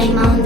I'm on